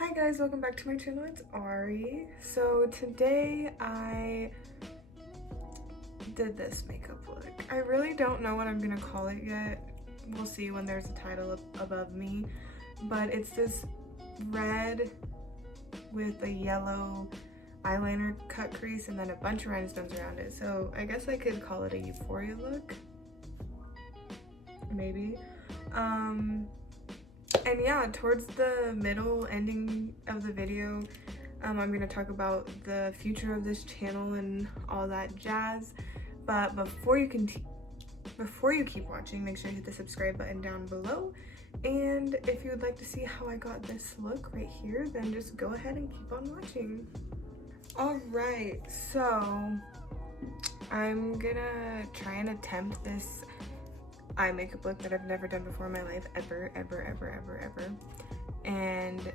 Hi guys, welcome back to my channel. It's Ari. So today I did this makeup look. I really don't know what I'm gonna call it yet. We'll see when there's a title above me. But it's this red with a yellow eyeliner cut crease and then a bunch of rhinestones around it. So I guess I could call it a Euphoria look. Maybe. And yeah, towards the middle ending of the video, I'm going to talk about the future of this channel and all that jazz. But before you keep watching, make sure you hit the subscribe button down below. And if you would like to see how I got this look right here, then just go ahead and keep on watching. Alright, so I'm gonna try and attempt this eye makeup look that I've never done before in my life, ever. And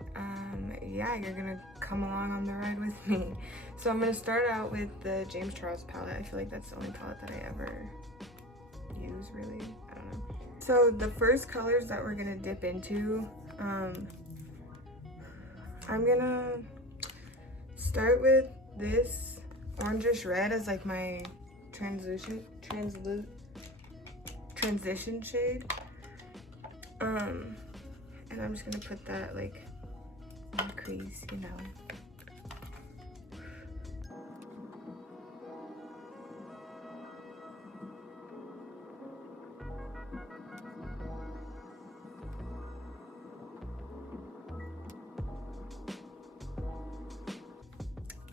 yeah, you're gonna come along on the ride with me. So I'm gonna start out with the James Charles palette. I feel like that's the only palette that I ever use, really. I don't know. So the first colors that we're gonna dip into, I'm gonna start with this orangish red as like my transition shade, and I'm just gonna put that like in the crease, you know.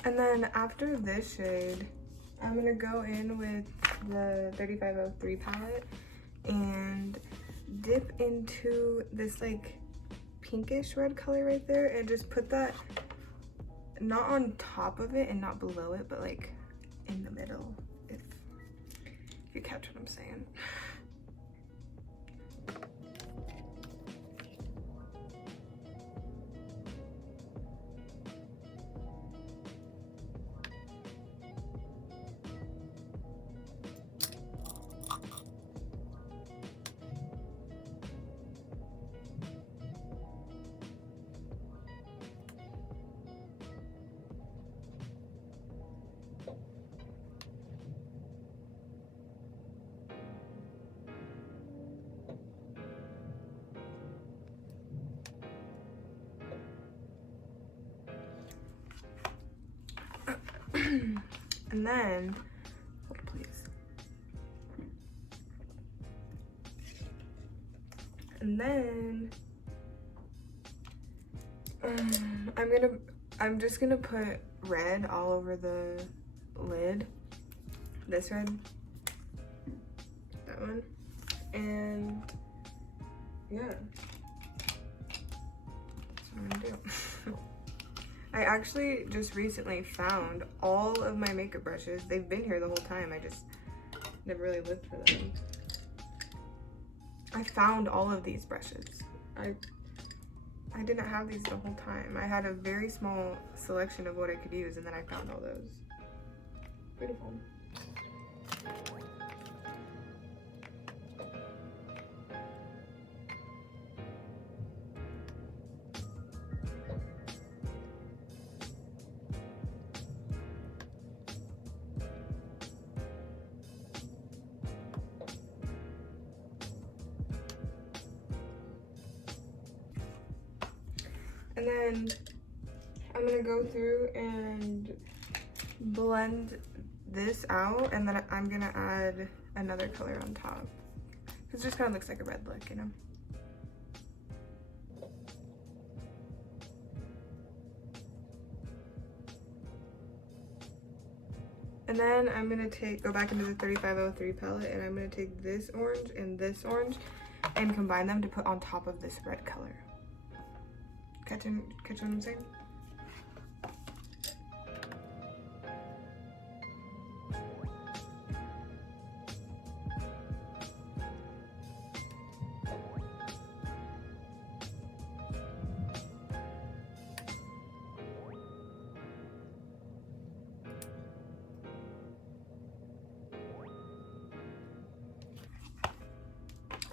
And then after this shade, I'm gonna go in with the 3503 palette and dip into this like pinkish red color right there and just put that not on top of it and not below it, but like in the middle, if you catch what I'm saying. And then, hold please. And then I'm just gonna put red all over the lid. This red, that one, and yeah, that's what I'm gonna do. I actually just recently found all of my makeup brushes. They've been here the whole time. I just never really looked for them. I found all of these brushes. I didn't have these the whole time. I had a very small selection of what I could use, and then I found all those. Beautiful. And then I'm gonna go through and blend this out, and then I'm gonna add another color on top. It just kind of looks like a red look, you know? And then I'm gonna go back into the 3503 palette, and I'm gonna take this orange and combine them to put on top of this red color. Catch what I'm saying?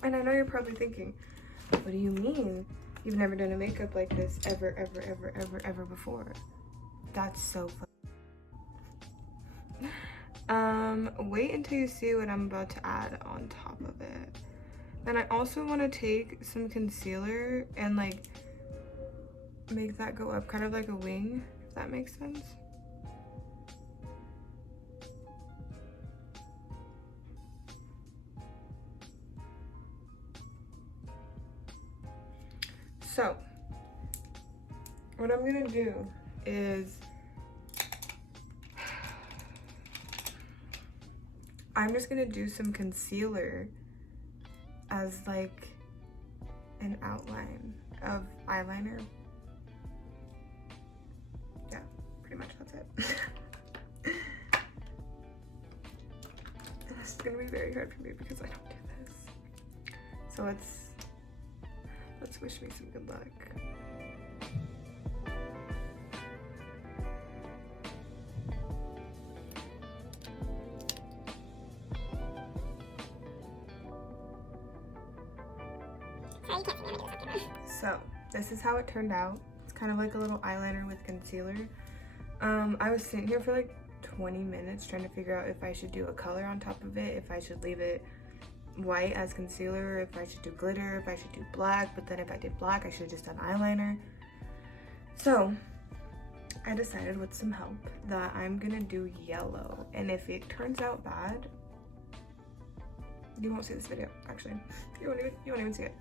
And I know you're probably thinking, what do you mean? You've never done a makeup like this ever, ever, ever, ever, ever before. That's so fun. Wait until you see what I'm about to add on top of it. Then I also want to take some concealer and like make that go up kind of like a wing, if that makes sense. So what I'm gonna do is I'm just gonna do some concealer as like an outline of eyeliner. Yeah, pretty much that's it. This is gonna be very hard for me because I don't do this. So let's wish me some good luck. So this is how it turned out. It's kind of like a little eyeliner with concealer. I was sitting here for like 20 minutes trying to figure out if I should do a color on top of it, if I should leave it white as concealer, if I should do glitter, if I should do black, but then if I did black I should have just done eyeliner. So I decided with some help that I'm gonna do yellow, and if it turns out bad, you won't see this video. Actually, you won't even see it.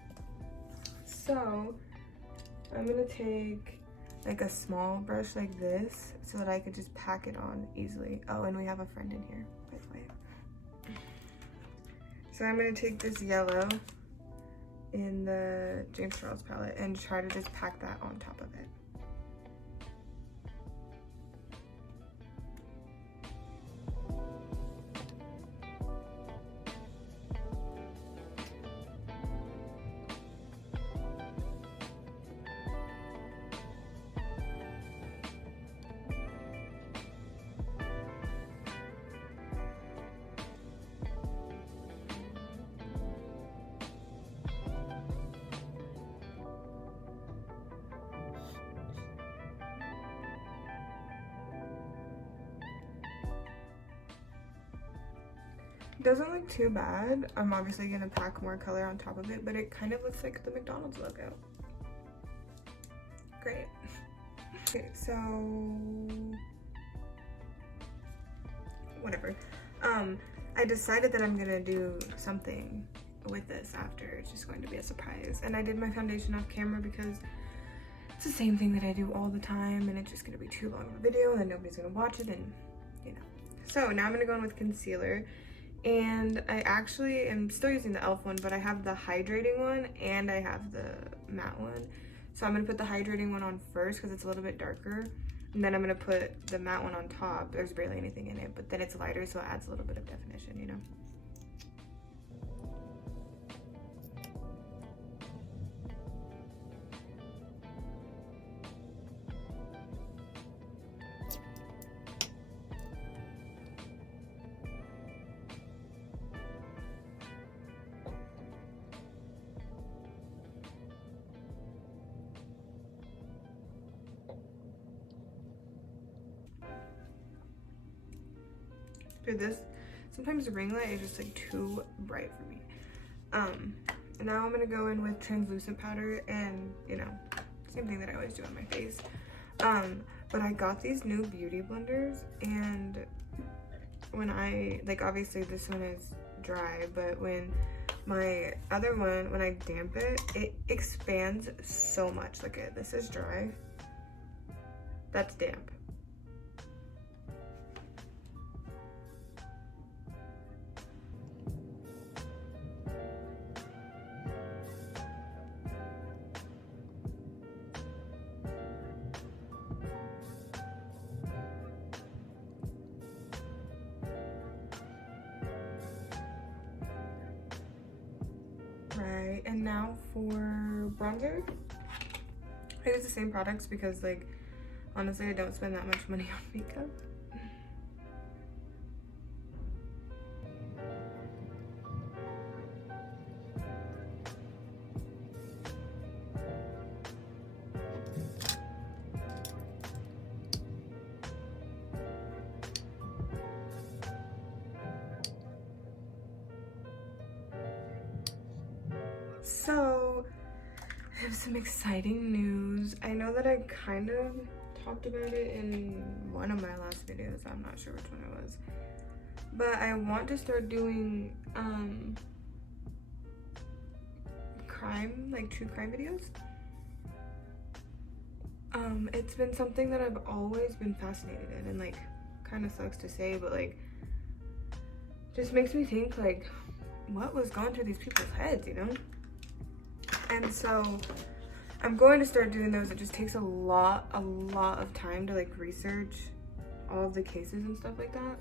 So I'm gonna take like a small brush like this so that I could just pack it on easily. Oh, and we have a friend in here, by the way. So I'm gonna take this yellow in the James Charles palette and try to just pack that on top of it. It doesn't look too bad. I'm obviously gonna pack more color on top of it, but it kind of looks like the McDonald's logo. Great. Okay, so whatever. I decided that I'm gonna do something with this after. It's just going to be a surprise. And I did my foundation off camera because it's the same thing that I do all the time, and it's just gonna be too long of a video and then nobody's gonna watch it, and you know. So now I'm gonna go in with concealer. And I actually am still using the e.l.f. one, but I have the hydrating one and I have the matte one. So I'm going to put the hydrating one on first because it's a little bit darker. And then I'm going to put the matte one on top. There's barely anything in it, but then it's lighter, so it adds a little bit of definition, you know? Dude, this, sometimes the ring light is just like too bright for me. Now I'm gonna go in with translucent powder and, you know, same thing that I always do on my face. But I got these new beauty blenders, and when I, like, obviously this one is dry, but when my other one, when I damp it, it expands so much. Look at this is dry. That's damp. Right, and now for bronzer, I use the same products because, like, honestly, I don't spend that much money on makeup. So I have some exciting news. I know that I kind of talked about it in one of my last videos. I'm not sure which one it was. But I want to start doing crime, like true crime videos. It's been something that I've always been fascinated in, and like kind of sucks to say, but like just makes me think like what was going through these people's heads, you know? And so I'm going to start doing those. It just takes a lot of time to like research all of the cases and stuff like that.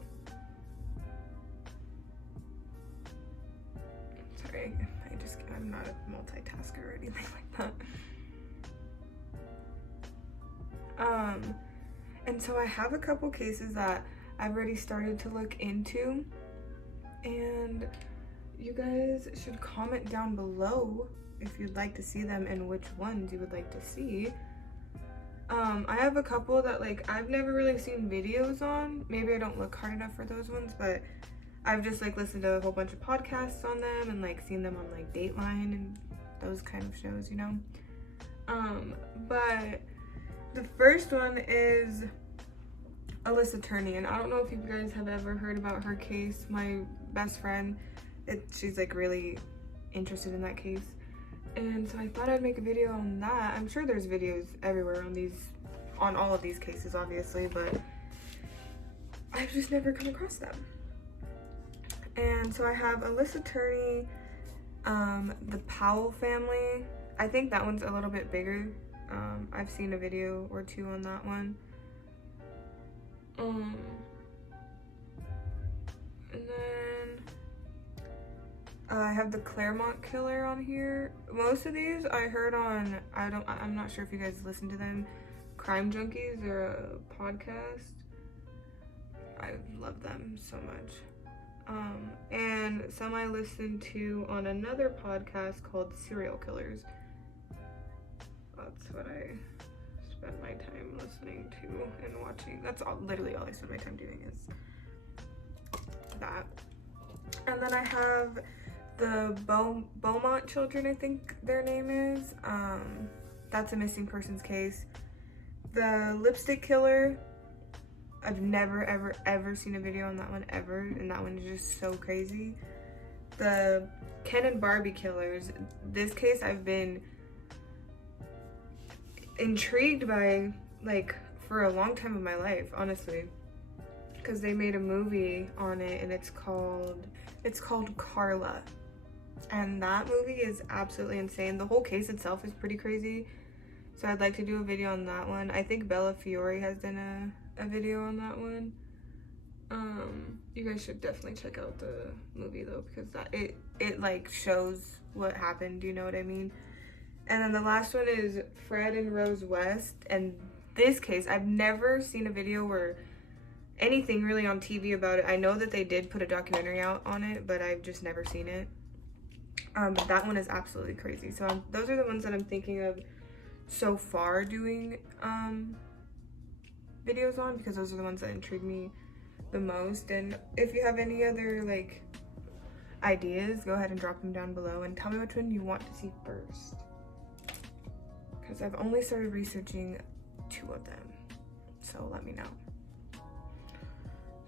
Sorry, I'm not a multitasker or anything like that. And so I have a couple cases that I've already started to look into, and you guys should comment down below if you'd like to see them and which ones you would like to see. I have a couple that like I've never really seen videos on. Maybe I don't look hard enough for those ones, but I've just like listened to a whole bunch of podcasts on them and like seen them on like Dateline and those kind of shows, you know? But the first one is Alyssa Turney, and I don't know if you guys have ever heard about her case. My best friend, she's like really interested in that case, and so I thought I'd make a video on that. I'm sure there's videos everywhere on all of these cases, obviously, but I've just never come across them. And so I have Alyssa Turney, the Powell family. I think that one's a little bit bigger. I've seen a video or two on that one. And then I have the Claremont killer on here. Most of these I heard on, I'm not sure if you guys listen to them. Crime Junkies, they're a podcast. I love them so much. And some I listened to on another podcast called Serial Killers. That's what I spend my time listening to and watching. That's literally all I spend my time doing is that. And then I have the Beaumont children, I think their name is. That's a missing persons case. The lipstick killer, I've never ever seen a video on that one ever, and that one is just so crazy. The Ken and Barbie killers, this case I've been intrigued by like for a long time in my life, honestly, because they made a movie on it, and it's called Carla, and that movie is absolutely insane. The whole case itself is pretty crazy, so I'd like to do a video on that one. I think Bella Fiore has done a video on that one. You guys should definitely check out the movie though, because it like shows what happened, you know what I mean? And then the last one is Fred and Rose West, and this case I've never seen a video or anything really on TV about it. I know that they did put a documentary out on it, but I've just never seen it. But that one is absolutely crazy. So those are the ones that I'm thinking of so far doing videos on, because those are the ones that intrigue me the most. And if you have any other like ideas, go ahead and drop them down below and tell me which one you want to see first, because I've only started researching 2 of them, so let me know.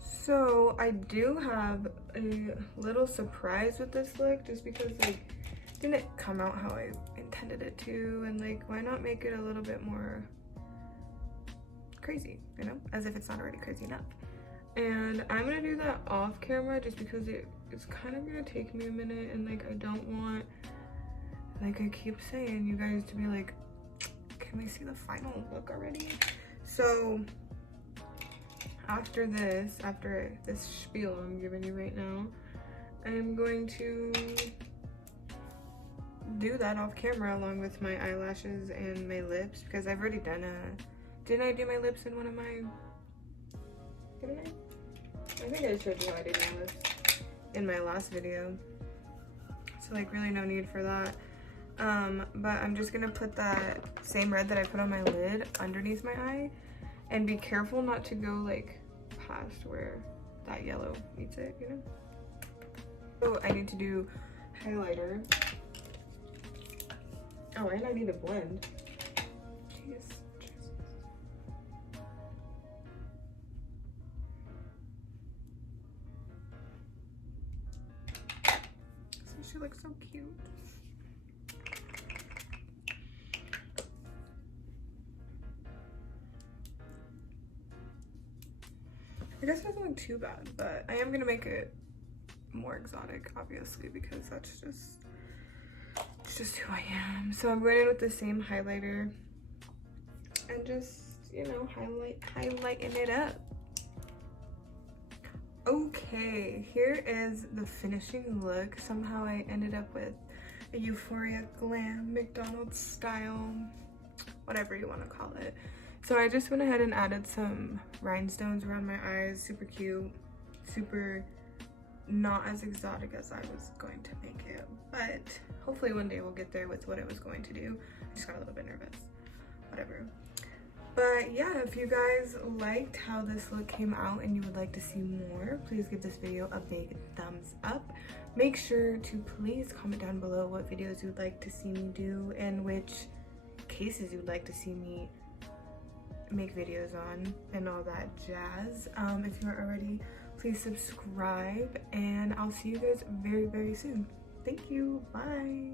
So I do have a little surprise with this look, just because like it didn't come out how I intended it to, and like why not make it a little bit more crazy, you know, as if it's not already crazy enough. And I'm gonna do that off camera just because it's kind of gonna take me a minute, and like I don't want, like I keep saying, you guys to be like, can we see the final look already? So after this spiel I'm giving you right now, I'm going to do that off camera along with my eyelashes and my lips, because I've already done didn't I do my lips in one of my, didn't I? I think I showed you how I did my lips in my last video, so like really no need for that. But I'm just gonna put that same red that I put on my lid underneath my eye, and be careful not to go like past where that yellow meets it, you know? So I need to do highlighter. Oh, and I need to blend. Jeez. She looks so cute. I guess it doesn't look too bad, but I am gonna make it more exotic, obviously, because that's just who I am. So I'm going in with the same highlighter and just, you know, highlighting it up. Okay, here is the finishing look. Somehow I ended up with a Euphoria glam, McDonald's style, whatever you want to call it. So I just went ahead and added some rhinestones around my eyes. Super cute, super not as exotic as I was going to make it, but hopefully one day we'll get there with what I was going to do. I just got a little bit nervous, whatever. But yeah, if you guys liked how this look came out and you would like to see more, please give this video a big thumbs up. Make sure to please comment down below what videos you'd like to see me do and which cases you'd like to see me make videos on and all that jazz. If you're already, please subscribe, and I'll see you guys very, very soon. Thank you. Bye.